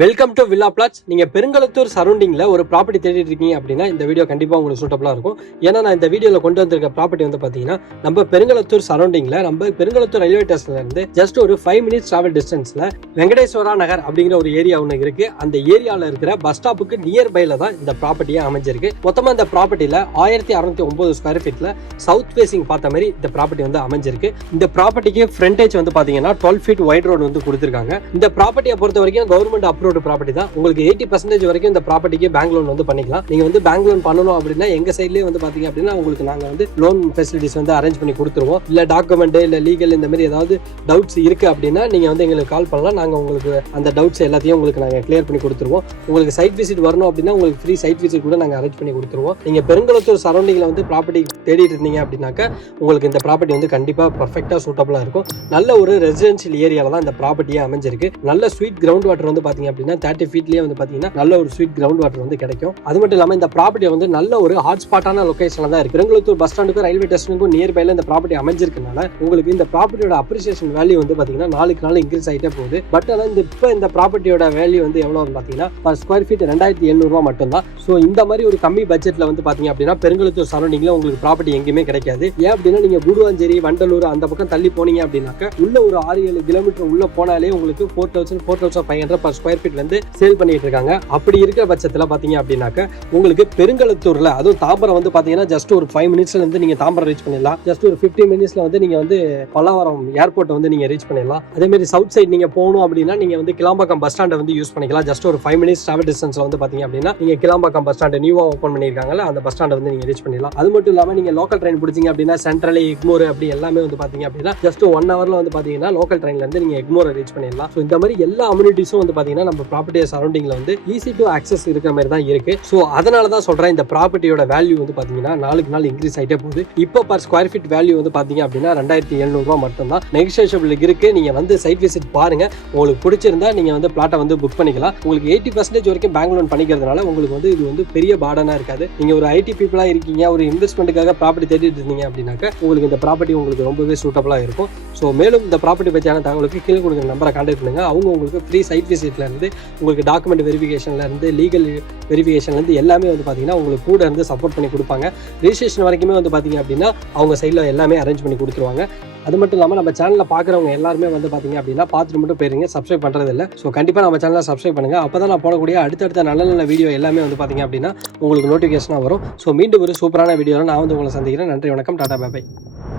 Welcome to villa plots. நீங்க பெருங்களத்தூர் சரௌண்டிங்ல ஒரு property தேடிட்டு இருக்கீங்க அப்படின்னா இந்த வீடியோ கண்டிப்பா உங்களுக்கு சூட்டபிளா இருக்கும். ஏன்னா நான் இந்த வீடியோல கொண்டு வந்திருக்க ப்ராப்பர்ட்டி வந்து பாத்தீங்கன்னா நம்ம பெருங்களத்தூர் சரௌண்டிங்ல நம்ம பெருங்களத்தூர் ரயில்வே ஸ்டேஷன்ல இருந்து ஜஸ்ட் ஒரு 5 மினிட்ஸ் டிராவல் டிஸ்டன்ஸ்ல வெங்கடேஸ்வரா நகர் அப்படிங்கிற ஒரு ஏரியா ஒன்று இருக்கு. அந்த ஏரியால இருக்கிற பஸ் ஸ்டாப்புக்கு நியர்பைல தான் இந்த ப்ராப்பர்ட்டியா அமைஞ்சிருக்கு. மொத்தமா இந்த ப்ராப்பர்ட்டியில 1609 ஸ்கொயர் ஃபீட்ல சவுத் ஃபேசிங் பார்த்த மாதிரி இந்த ப்ராப்பர்ட்டி வந்து அமைஞ்சிருக்கு. இந்த ப்ராப்பர்ட்டிக்கு ஃப்ரண்டேஜ் வந்து பாத்தீங்கன்னா 12 ஃபீட் வைட் ரோடு வந்து கொடுத்திருக்காங்க. இந்த ப்ராப்பர்ட்டியை பொறுத்த வரைக்கும் கவர்மெண்ட் அப்ரூவ்டு ப்ராப்பர்ட்டி தான். உங்களுக்கு 80% வரைக்கும் இந்த ப்ராப்பர்ட்டிக்கு பேங்க் லோன் வந்து பண்ணிக்கலாம். நீங்க வந்து பேங்க் லோன் பண்ணணும் அப்படின்னா எங்க சைட்லயே வந்து பாத்தீங்க அப்படின்னா உங்களுக்கு நாங்க வந்து லோன் ஃபெசிலிட்டிஸ் வந்து அரேஞ்ச் பண்ணி கொடுத்துருவோம். இல்ல டாக்குமெண்ட் இல்ல லீகல் இந்த மாதிரி ஏதாவது டவுட்ஸ் இருக்கு அப்படின்னா நீங்க வந்து எங்களுக்கு கால் பண்ணலாம். நாங்க உங்களுக்கு அந்த டவுட்ஸ் எல்லாத்தையும் உங்களுக்கு நாங்க கிளியர் பண்ணி கொடுத்துருவோம். உங்களுக்கு சைட் விசிட் வரணும் அப்படின்னா உங்களுக்கு ஃப்ரீ சைட் விசிட் கூட நாங்க அரேஞ்ச் பண்ணி கொடுத்துருவோம். நீங்க பெருங்களத்தூர் சரௌண்டிங்ல வந்து ப்ராப்பர்ட்டி தேடிட்டு இருந்தீங்க அப்படின்னாக்க உங்களுக்கு இந்த ப்ராப்பர்ட்டி வந்து கண்டிப்பா பர்ஃபெக்டா சூட்டபிளா இருக்கும். நல்ல ஒரு ரெசிடென்ஷியல் ஏரியால தான் இந்த ப்ராப்பர்ட்டியே அமைஞ்சிருக்கு. நல்ல ஸ்வீட் கிரவுண்ட் வாட்டர் வந்து பாத்தீங்க அப்படின்னா 30 ஃபீட்லயே வந்து பாத்தீங்கன்னா நல்ல ஒரு ஸ்வீட் கிரவுண்ட் வாட்டர் வந்து கிடைக்கும். அது மட்டும் இல்லாம இந்த ப்ராப்பர்ட்டி வந்து நல்ல ஒரு ஹாட் ஸ்பாட்டான லொகேஷன்ல தான் இருக்கு. பெருங்களத்தூர் பஸ் ஸ்டாண்டுக்கும் ரயில்வே ஸ்டேஷனுக்கும் நியர்பைல இந்த ப்ராப்பர்ட்டி அமைஞ்சிருக்கனால உங்களுக்கு இந்த ப்ராப்பர்ட்டியோட அப்ரிசியேஷன் வேல்யூ வந்து பாத்தீங்கன்னா நாளுக்கு நாள் இன்க்ரீஸ் ஆகிட்டே போகுது. பட் ஆனால் இந்த ப்ராப்பர்ட்டியோட வேல்யூ வந்து எவ்வளவு பாத்தீங்கன்னா பர் ஸ்கொயர் ஃபீட் 2700 ரூபாய் மட்டும் தான். ஸோ இந்த மாதிரி ஒரு கம்மி பட்ஜெட்ல வந்து பாத்தீங்க அப்படின்னா பெருங்களத்தூர் சரௌண்டிங்ல உங்களுக்கு ப்ராப்பர்ட்டி எங்கேயுமே கிடைக்காது. ஏன் அப்படின்னா நீங்க கூடுவாஞ்சேரி வண்டலூர் அந்த பக்கம் தள்ளி போனீங்க அப்படின்னாக்க உள்ள ஒரு 6-7 கிலோமீட்டர் உள்ள போனாலே உங்களுக்கு 4500 பர் ஸ்கொயர் ஃபீட் வந்து சேல் பண்ணிட்டு இருக்காங்க. அப்படி இருக்கிற பட்சத்துல பாத்தீங்க அப்படின்னாக்க உங்களுக்கு பெருங்களத்தூர்ல அதுவும் தாம்பரம் வந்து பாத்தீங்கன்னா ஜஸ்ட் ஒரு 5 மினிட்ஸ்ல இருந்து நீங்க தாம்பரம் ரீச் பண்ணிடலாம். ஜஸ்ட் ஒரு 15 மினிட்ஸ்ல வந்து நீங்க வந்து பல்லாவரம் ஏர்போர்ட் வந்து நீங்க ரீச் பண்ணிடலாம். அதே மாதிரி சவுத் சைட் நீங்க போகணும் அப்படின்னா நீங்க வந்து கிளாம்பாக்கம் பஸ் ஸ்டாண்டை வந்து யூஸ் பண்ணிக்கலாம். ஜஸ்ட் ஒரு 5 மினிட்ஸ் டிராவல் டிஸ்டன்ஸ்ல வந்து பாத்தீங்க அப்படின்னா நீங்க கிளாம்பாக்கம் பஸ் ஸ்டாண்ட் நியூவா ஓபன் பண்ணிருக்காங்கல்ல அந்த பஸ் ஸ்டாண்டை வந்து நீங்க ரீச் பண்ணிடலாம். அது மட்டும் இல்லாம நீங்க லோக்கல் ட்ரெயின் பிடிச்சீங்க அப்படின்னா சென்ட்ரல் எக்மோர் அப்படி எல்லாமே வந்து பாத்தீங்க அப்படின்னா ஜஸ்ட் 1 ஹவர்ல வந்து பாத்தீங்கன்னா லோக்கல் ட்ரெயின்ல இருந்து நீங்க எக்மோரை ரீச் பண்ணிடலாம். ஸோ இந்த மாதிரி எல்லா அம்யூனிட்டிஸும் வந்து பாத்தீங்கன்னா நம்ம ப்ராப்பர்ட்டி சரௌண்டிங்ல வந்து ஈஸி டு ஆக்சஸ் இருக்கிற மாதிரி தான் இருக்கு. ஸோ அதனால தான் சொல்றேன் இந்த ப்ராப்பர்ட்டியோட வேல்யூ வந்து பாத்தீங்கன்னா நாளுக்கு நாள் இன்க்ரீஸ் ஆகிட்டே போகுது. இப்போ பர் ஸ்கொயர் ஃபீட் வேல்யூ வந்து பாத்தீங்க அப்படின்னா 2700 ரூபாய் மட்டும் தான். நெகோஷியபிள் இருக்கு. நீங்க வந்து சைட் விசிட் பாருங்க. உங்களுக்கு பிடிச்சிருந்தா நீங்க வந்து பிளாட்டை வந்து புக் பண்ணிக்கலாம். உங்களுக்கு 80% வரைக்கும் பேங்க் லோன் பண்ணிக்கிறதுனால உங்களுக்கு வந்து இது வந்து பெரிய பாடனா இருக்காது. நீங்க ஒரு ஐடி பீப்புளா இருக்கீங்க, ஒரு இன்வெஸ்ட்மெண்ட்டுக்காக ப்ராப்பர்ட்டி தேடிட்டு இருந்தீங்க அப்படின்னாக்க உங்களுக்கு இந்த ப்ராப்பர்ட்டி உங்களுக்கு ரொம்பவே சூட்டபிளா இருக்கும். ஸோ மேலும் இந்த ப்ராப்பர்ட்டி பற்றியான தகவலுக்கு கீழே கொடுக்குற நம்பரை கான்டாக்ட் பண்ணுங்க. அவங்க உங்களுக்கு ஃப்ரீ சைட் விசிட்ல இருந்து உங்களுக்கு டாக்குமெண்ட் வெரிஃபிகேஷன்ல இருந்து லீகல் வெரிஃபிகேஷன்ல இருந்து எல்லாமே வந்து பாத்தீங்கன்னா உங்களுக்கு கூட இருந்து சப்போர்ட் பண்ணி கொடுப்பாங்க. ரிஜிஸ்ட்ரேஷன் வரைக்குமே வந்து பாத்தீங்க அப்படின்னா அவங்க சைட்ல எல்லாமே அரேஞ்ச் பண்ணி கொடுத்துருவாங்க. அது மட்டும் இல்லாமல் நம்ம சேனல்ல பாக்குறவங்க எல்லாருமே வந்து பாத்தீங்க அப்படின்னா பார்த்துட்டு மட்டும் போயிருங்க, சப்ஸ்கிரைப் பண்றது இல்லை. ஸோ கண்டிப்பா நம்ம சேனலை சப்ஸ்கிரைப் பண்ணுங்க. அப்பதான் நான் போடக்கூடிய அடுத்தடுத்த நல்ல நல்ல வீடியோ எல்லாமே வந்து பாத்தீங்க அப்படின்னா உங்களுக்கு நோட்டிஃபிகேஷனா வரும். ஸோ மீண்டும் ஒரு சூப்பரான வீடியோவில் நான் வந்து உங்களை சந்திக்கிறேன். நன்றி, வணக்கம், டாடா, பை பை.